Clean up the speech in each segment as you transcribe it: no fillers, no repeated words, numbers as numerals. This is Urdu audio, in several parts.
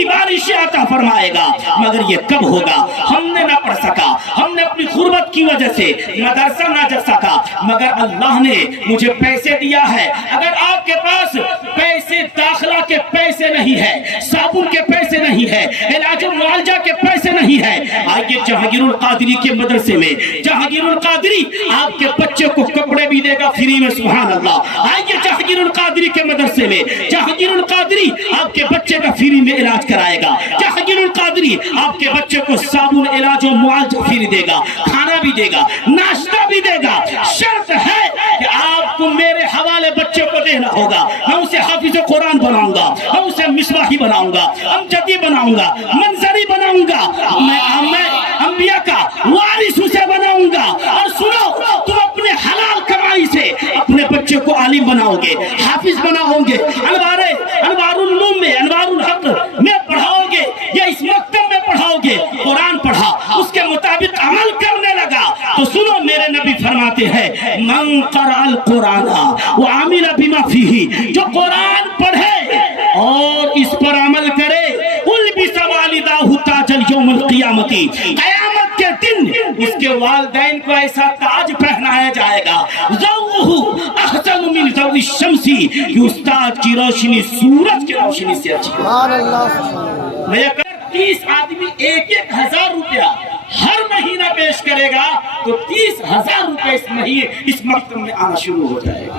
کی بارشیں عطا فرمائے گا، مگر یہ کب ہوگا؟ ہم نے نہ پڑھ سکا، ہم نے اپنی غربت کی وجہ سے مدرسہ نہ جا سکا، مگر اللہ نے مجھے پیسے دیا ہے۔ اگر آپ کے پاس پیسے، داخلہ کے پیسے نہیں ہے، صابن کے پیسے نہیں ہے، علاج و معالجہ کے پیسے نہیں ہے، آئیے جہانگیر القادری کے مدرسے میں، جہانگیر القادری آپ کے بچے کو کپڑے بھی دے گا فری میں، سبحان اللہ۔ آئیے جہانگیر القادری کے مدرسے میں، جہانگیر القادری آپ کے بچے کا فری میں علاج کرائے گا، جہانگیر القادری آپ کے بچے کو صابن، علاج و معالجہ فری دے گا، کھانا بھی دے گا، ناشتہ بھی دے گا۔ شرط ہے کہ آپ کو میرے حوالے بچے کو دینا ہوگا، میں اسے حافظ قرآن بناؤں گا، میں اسے مصباحی بناؤں گا، امجدی بناؤں گا، منظری بناؤں گا، میں انبیاء کا وارث اسے بناؤں گا۔ اور سنو، تم اپنے حلال کمائی سے اپنے بچے کو عالم بناؤ گے، حافظ بناؤ گے، انوار العلوم میں، انوار الحق میں پڑھاؤ گے، یا اس مکتب میں پڑھاؤ گے۔ قرآن پڑھا، اس کے مطابق عمل کرنے لگا تو سنو، میرے نبی فرماتے ہیں من قرأ القرآن وعمل بما فیہ، جو قرآن پڑھے اور اس پر عمل کرے، البس والداہ تاج یوم القیامت، قیامت کے دن اس کے والدین کو ایسا تاج پہنایا جائے گا، ضوءہ احسن من ضوء الشمس، کہ استاد کی روشنی سورج کی روشنی سے اچھی ہے۔ 30 آدمی 1,000 روپیہ ہر مہینہ پیش کرے گا تو 30,000 روپے اس مکتب میں آنا شروع ہو جائے گا۔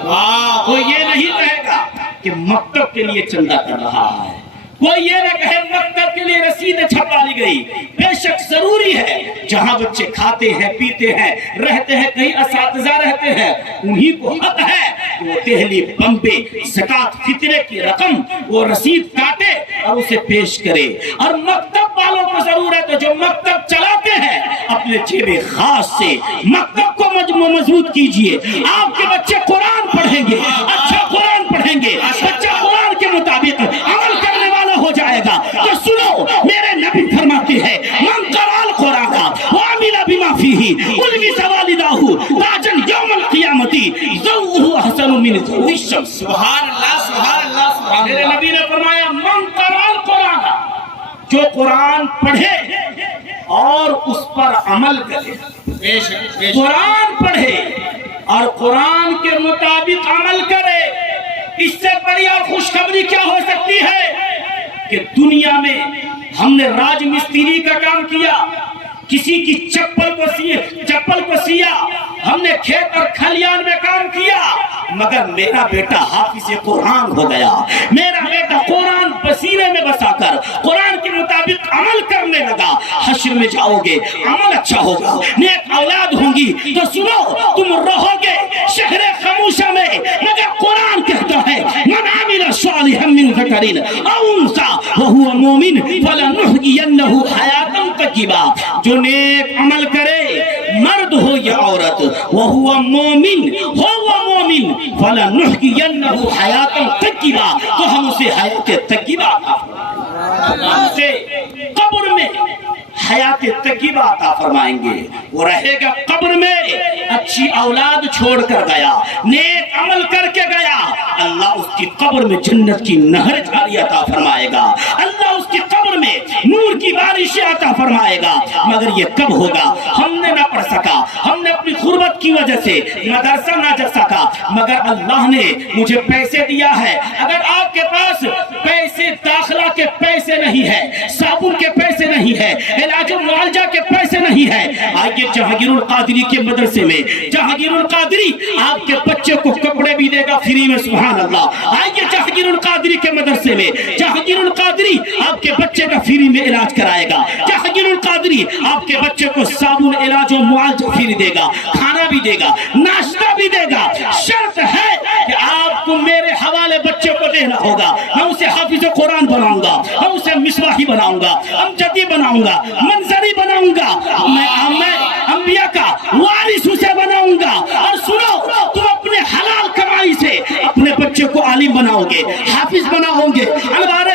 وہ یہ نہیں کہے گا کہ مکتب کے لیے چندہ کر رہا ہے، کوئی یہ نہ کہے مکتب کے لیے رسیدیں چھپا لی گئی۔ بے شک ضروری ہے، جہاں بچے کھاتے ہیں، پیتے ہیں، رہتے ہیں، کہیں اساتذہ رہتے ہیں، انہی کو حق ہے کہ وہ دہلی، بمبے، زکوٰۃ، فطرے کی رقم وہ رسید کاٹے اور اسے پیش کرے۔ اور مکتب والوں کو ضرورت ہے، جو مکتب چلاتے ہیں، اپنے جیب خاص سے مکتب کو مضبوط کیجئے۔ آپ کے بچے قرآن پڑھیں گے، اچھا قرآن پڑھیں گے، بچہ قرآن کے مطابق عمل کرنے والا ہو جائے گا۔ تو سنو، میرے نبی فرماتے ہیں من قرأ القرآن وعمل بما فیہ البس والداہ تاجا یوم القیامت ضوءہ احسن من ضوء الشمس۔ سبحان اللہ، سبحان اللہ، سبحان میرے اللہ۔ نبی نے فرمایا من قرأ القرآن، جو قرآن پڑھے اور اس پر عمل کرے، بے شک، بے شک۔ قرآن پڑھے اور قرآن کے مطابق عمل کرے، اس سے بڑی اور خوشخبری کیا ہو سکتی ہے کہ دنیا میں ہم نے راج مستری کا کام کیا، کسی کی چپل کو سیا، ہم نے کھیت اور کھلیان میں کام کیا، مگر میرا بیٹا حافظ قرآن ہو گیا، میرا بیٹا قرآن پسینے میں بسا کر قرآن کے مطابق عمل کرنے لگا۔ حشر میں جاؤ گے، عمل اچھا ہوگا، نیک اولاد ہوں گی، تو سنو، تم رہو گے شہر خاموشہ میں، مگر قرآن کہتا ہے من عمل صالحا من ذکر او انثی وهو مؤمن فلنحیینہ حیاتا طیبہ، جو نیک عمل کرے، مرد ہو یا عورت، وہو مومن فلنحیینہ حیاتا طیبہ، تو ہم اسے حیات طیبہ عطا فرمائیں گے، ہم اسے قبر میں حیات طیبہ عطا فرمائیں گے۔ وہ رہے گا قبر میں، اچھی اولاد چھوڑ کر گیا، نیک عمل کر کے گیا، اللہ اس کی قبر میں جنت کی نہر جاری عطا فرمائے گا، اللہ اس کی قبر میں نور کی بارشیں عطا فرمائے گا، مگر یہ کب ہوگا؟ ہم نے نہ پڑھ سکا، ہم نے اپنی غربت کی وجہ سے مدرسہ نہ جا سکا، مگر اللہ نے مجھے پیسے دیا ہے۔ اگر آپ کے پاس پیسے، داخلہ کے پیسے نہیں ہے، صابن کے پیسے نہیں ہے، علاج و معالجہ کے پیسے نہیں ہے، آئیے جہانگیر القادری کے مدرسے میں، جہانگیر القادری آپ کے بچے کو کپڑے بھی دے گا فری میں، سبحان اللہ۔ آئیے جہانگیر القادری کے مدرسے میں، جہانگیر القادری آپ کے بچے کا فری میں علاج کرائے گا، جہانگیر القادری آپ کے بچے کو صابن، علاج و معالجہ فری دے گا، کھانا بھی دے گا، ناشتہ بھی دے گا۔ شرط ہے کہ آپ کو میرے حوالے بچے کو دینا ہوگا، میں اسے حافظ قرآن بناؤں گا، میں اسے مصباحی بناؤں گا، امجدی بناؤں گا، منظری بناؤں گا، میں انبیاء کا وارث اسے بناؤں گا۔ اور سنو، تم اپنے حلال کمائی سے اپنے بچے کو عالم بناؤ گے، حافظ بناؤ گے، انوار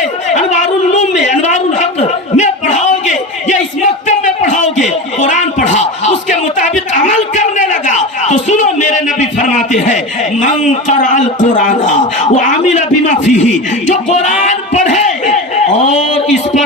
العلوم میں، انوار الحق میں پڑھاؤ گے، یا اس مکتب میں پڑھاؤ گے۔ قرآن پڑھا، اس کے مطابق عمل کرنے لگا تو سنو، میرے نبی فرماتے ہیں من قرأ القرآن وعمل بما فیہ، جو قرآن پڑھے اور اس پر